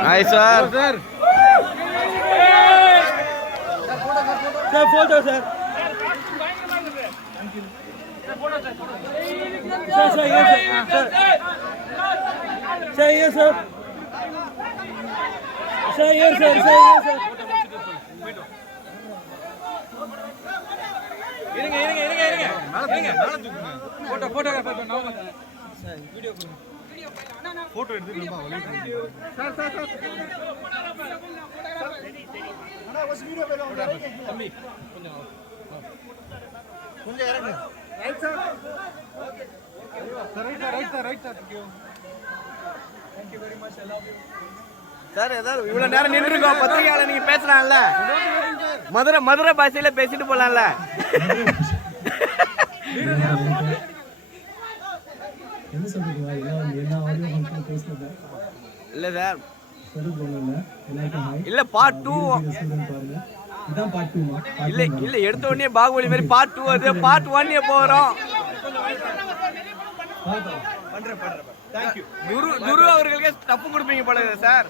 Hi sir sir sir photo sir sir sir sir sir sir sir sir sir ஏன் sir இருங்க இருங்க இருங்க இருங்க. இருங்க. Photo photo photo video photo எடுத்து சார் சார் சார் தம்பி கொஞ்சம் இறங்க. Right sir right sir right sir right sir sir ஏதாவது இவ்வளவு நேரம் நின்று இருக்கோம் பத்திரிகையாளர் நீங்க பேசலாம்ல மதுரை மதுரை பாஷையில பேசிட்டு போலாம்ல? என்ன சொல்றீங்க? எல்லாம் எல்லா ஆடியோ ஃபங்க்ஷன் பேசுனது இல்ல சார். எல்லாருக்கும் ஹாய் இல்ல பார்ட் டூ ஸ்டூடெண்ட் பாருங்க. இதான் பார்ட் டூமா இல்ல இல்ல எடுத்த உடனே பாகுபலி மாதிரி பார்ட் டூ அது பார்ட் ஒன் போறோம். குரு குரு அவர்களுக்கே தப்பு கொடுப்பீங்க போல சார்.